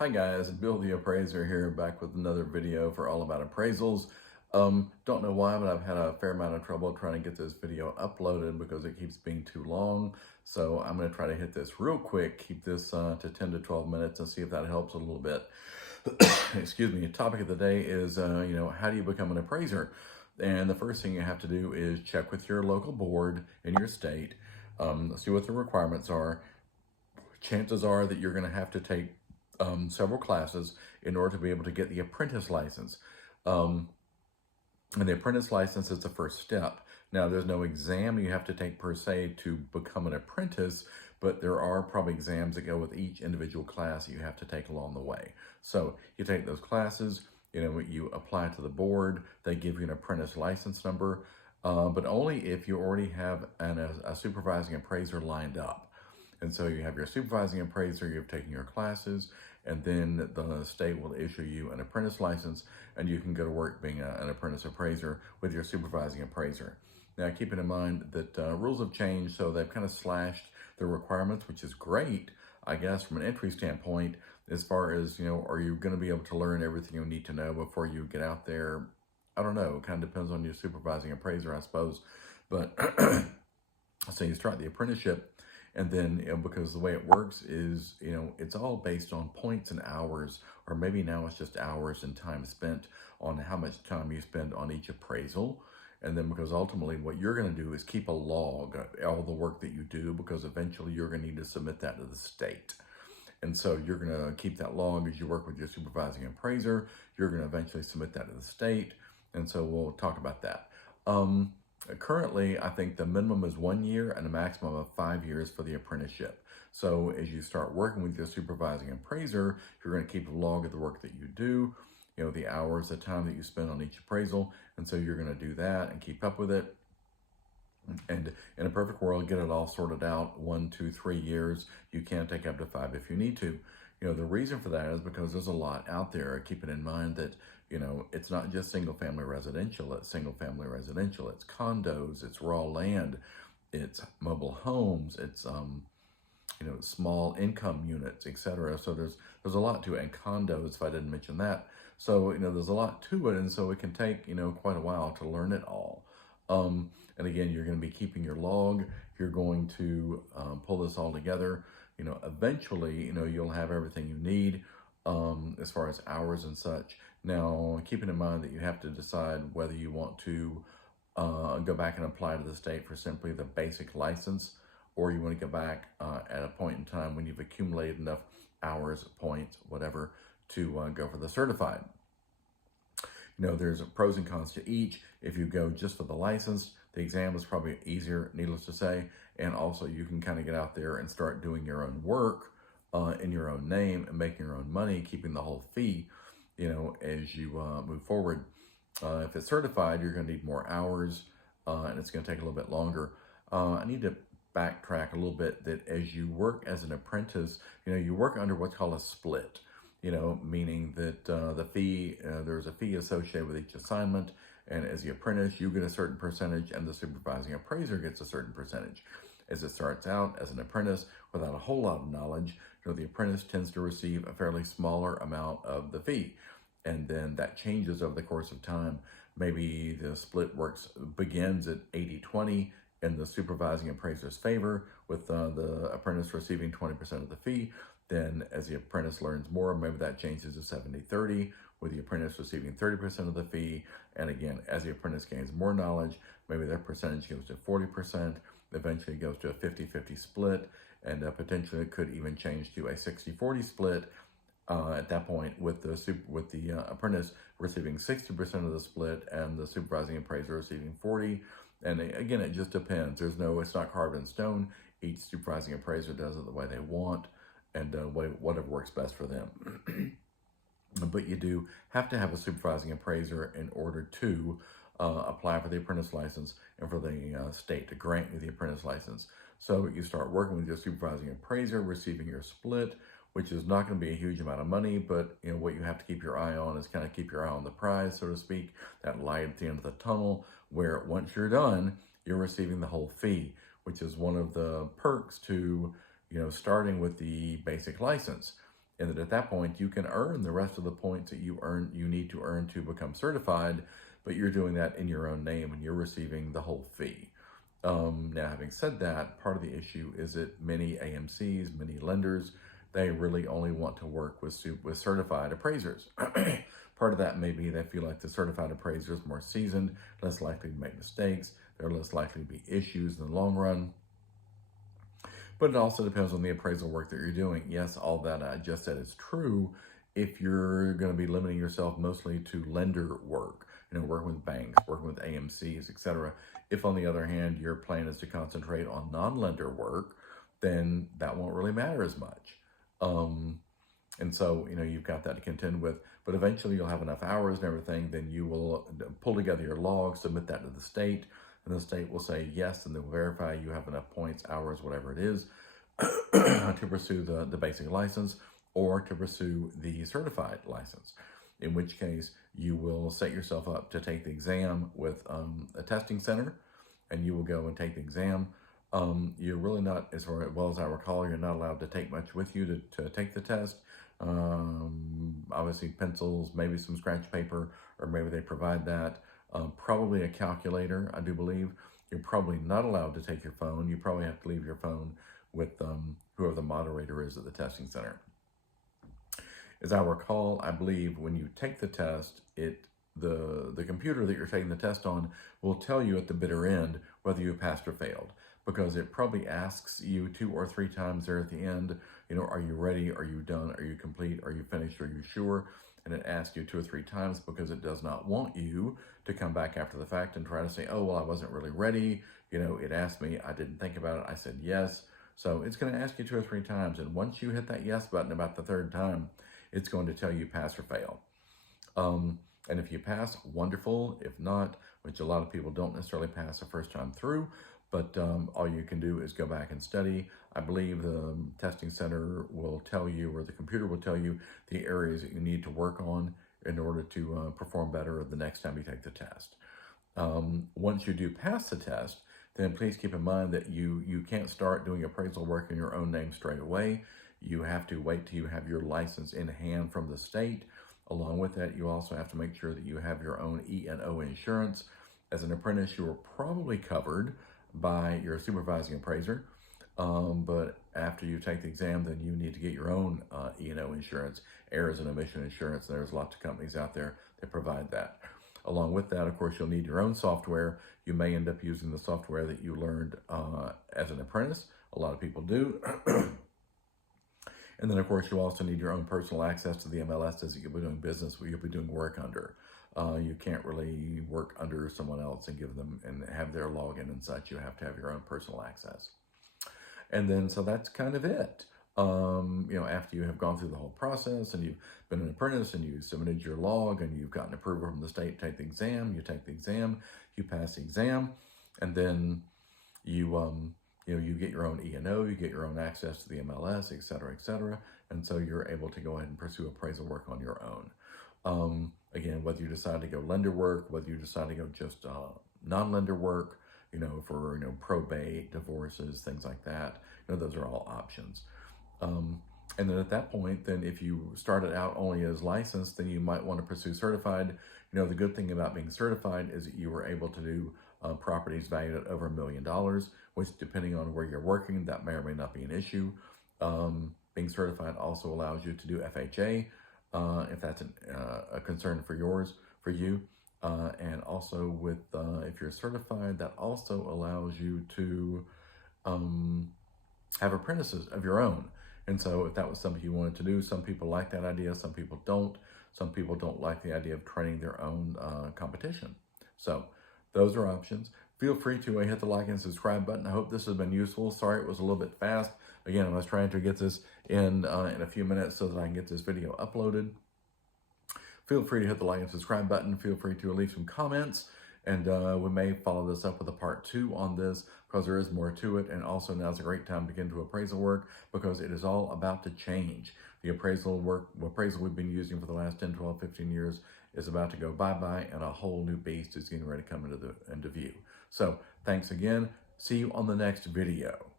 Hi guys, Bill the Appraiser here, back with another video for all about appraisals. Don't know why, but I've had a fair amount of trouble trying to get this video uploaded because it keeps being too long. So I'm going to try to hit this real quick, keep this to 10 to 12 minutes and see if that helps a little bit. Excuse me. The topic of the day is, how do you become an appraiser? And the first thing you have to do is check with your local board in your state, see what the requirements are. Chances are that you're going to have to take several classes in order to be able to get the apprentice license. And the apprentice license is the first step. Now, there's no exam you have to take per se to become an apprentice, but there are probably exams that go with each individual class that you have to take along the way. So you take those classes, you apply to the board, they give you an apprentice license number, but only if you already have a supervising appraiser lined up. And so you have your supervising appraiser, you've taken your classes, and then the state will issue you an apprentice license, and you can go to work being an apprentice appraiser with your supervising appraiser. Now, keeping in mind that rules have changed, so they've kind of slashed the requirements, which is great, I guess, from an entry standpoint, as far as, are you going to be able to learn everything you need to know before you get out there? I don't know. It kind of depends on your supervising appraiser, I suppose. But so you start the apprenticeship. And then, because the way it works is, it's all based on points and hours, or maybe now it's just hours and time spent on how much time you spend on each appraisal. And then because ultimately what you're going to do is keep a log of all the work that you do, because eventually you're going to need to submit that to the state. And so you're going to keep that log as you work with your supervising appraiser. You're going to eventually submit that to the state. And so we'll talk about that. Currently, I think the minimum is 1 year and a maximum of 5 years for the apprenticeship. So as you start working with your supervising appraiser, you're going to keep a log of the work that you do, the hours, the time that you spend on each appraisal. And so you're going to do that and keep up with it. And in a perfect world, get it all sorted out 1, 2, 3 years. You can take up to 5 if you need to. The reason for that is because there's a lot out there. Keeping in mind that, it's not just single family residential, it's condos, it's raw land, it's mobile homes, it's, small income units, etc. So there's a lot to it, and condos, if I didn't mention that. So, there's a lot to it, and so it can take, quite a while to learn it all. And again, you're going to be keeping your log. You're going to pull this all together. Eventually, you'll have everything you need as far as hours and such. Now, keeping in mind that you have to decide whether you want to go back and apply to the state for simply the basic license, or you want to go back at a point in time when you've accumulated enough hours, points, whatever, to go for the certified. There's pros and cons to each. If you go just for the license, the exam is probably easier, needless to say. And also you can kind of get out there and start doing your own work in your own name and making your own money, keeping the whole fee, as you move forward. If it's certified, you're going to need more hours and it's going to take a little bit longer. I need to backtrack a little bit that as you work as an apprentice, you work under what's called a split. Meaning that the fee, there's a fee associated with each assignment, and as the apprentice, you get a certain percentage, and the supervising appraiser gets a certain percentage. As it starts out as an apprentice without a whole lot of knowledge, the apprentice tends to receive a fairly smaller amount of the fee, and then that changes over the course of time. Maybe the split begins at 80-20 in the supervising appraiser's favor, with the apprentice receiving 20% of the fee. Then as the apprentice learns more, maybe that changes to 70-30, with the apprentice receiving 30% of the fee. And again, as the apprentice gains more knowledge, maybe their percentage goes to 40%, eventually goes to a 50-50 split, and potentially it could even change to a 60-40 split at that point, with the apprentice receiving 60% of the split and the supervising appraiser receiving 40%. And again, it just depends. It's not carved in stone. Each supervising appraiser does it the way they want, and whatever works best for them. But you do have to have a supervising appraiser in order to apply for the apprentice license and for the state to grant you the apprentice license. So you start working with your supervising appraiser, receiving your split, which is not going to be a huge amount of money, but what you have to keep your eye on is kind of keep your eye on the prize, so to speak, that light at the end of the tunnel, where once you're done, you're receiving the whole fee, which is one of the perks to starting with the basic license. and that at that point you can earn the rest of the points that you need to earn to become certified, but you're doing that in your own name and you're receiving the whole fee. Now, having said that, part of the issue is that many AMCs, many lenders, they really only want to work with certified appraisers. Part of that may be they feel like the certified appraiser is more seasoned, less likely to make mistakes, there are less likely to be issues in the long run. But it also depends on the appraisal work that you're doing. Yes, all that I just said is true if you're going to be limiting yourself mostly to lender work, working with banks, working with AMCs, etc. If, on the other hand, your plan is to concentrate on non-lender work, then that won't really matter as much. And so, you've got that to contend with. But eventually you'll have enough hours and everything, then you will pull together your log, submit that to the state, and the state will say yes, and they'll verify you have enough points, hours, whatever it is, to pursue the basic license or to pursue the certified license. In which case, you will set yourself up to take the exam with a testing center, and you will go and take the exam. You're really not, as well as I recall, you're not allowed to take much with you to take the test. Obviously pencils, maybe some scratch paper, or maybe they provide that. Probably a calculator, I do believe. You're probably not allowed to take your phone. You probably have to leave your phone with whoever the moderator is at the testing center. As I recall, I believe when you take the test, the computer that you're taking the test on will tell you at the bitter end whether you passed or failed, because it probably asks you 2 or 3 times there at the end, are you ready? Are you done? Are you complete? Are you finished? Are you sure? And it asks you 2 or 3 times because it does not want you to come back after the fact and try to say, oh, well, I wasn't really ready. It asked me, I didn't think about it. I said yes. So it's going to ask you 2 or 3 times. And once you hit that yes button about the 3rd time, it's going to tell you pass or fail. And if you pass, wonderful. If not, which a lot of people don't necessarily pass the first time through, but all you can do is go back and study. I believe the testing center will tell you, or the computer will tell you, the areas that you need to work on in order to perform better the next time you take the test. Once you do pass the test, then please keep in mind that you can't start doing appraisal work in your own name straight away. You have to wait till you have your license in hand from the state. Along with that, you also have to make sure that you have your own E&O insurance. As an apprentice, you are probably covered by your supervising appraiser, but after you take the exam, then you need to get your own E&O insurance, errors and omission insurance. There's lots of companies out there that provide that. Along with that, of course, you'll need your own software. You may end up using the software that you learned as an apprentice. A lot of people do. And then, of course, you also need your own personal access to the MLSs that you'll be doing business, you'll be doing work under. You can't really work under someone else and give them and have their login and such. You have to have your own personal access. And then, so that's kind of it. After you have gone through the whole process and you've been an apprentice and you submitted your log and you've gotten approval from the state to take the exam, you take the exam, you pass the exam, and then you get your own E&O, you get your own access to the MLS, et cetera, and so you're able to go ahead and pursue appraisal work on your own. Again, whether you decide to go lender work, whether you decide to go just non-lender work, for probate, divorces, things like that, those are all options. And then at that point, then if you started out only as licensed, then you might want to pursue certified. The good thing about being certified is that you were able to do properties valued at over $1 million, which, depending on where you're working, that may or may not be an issue. Being certified also allows you to do FHA, if that's a concern for you. And also with, if you're certified, that also allows you to have apprentices of your own. And so if that was something you wanted to do, some people like that idea, some people don't. Some people don't like the idea of training their own competition. So those are options. Feel free to hit the like and subscribe button. I hope this has been useful. Sorry it was a little bit fast. Again, I was trying to get this in a few minutes so that I can get this video uploaded. Feel free to hit the like and subscribe button. Feel free to leave some comments. And we may follow this up with a part 2 on this because there is more to it. And also now's a great time to get into appraisal work because it is all about to change. The appraisal we've been using for the last 10, 12, 15 years is about to go bye-bye, and a whole new beast is getting ready to come into view. So thanks again. See you on the next video.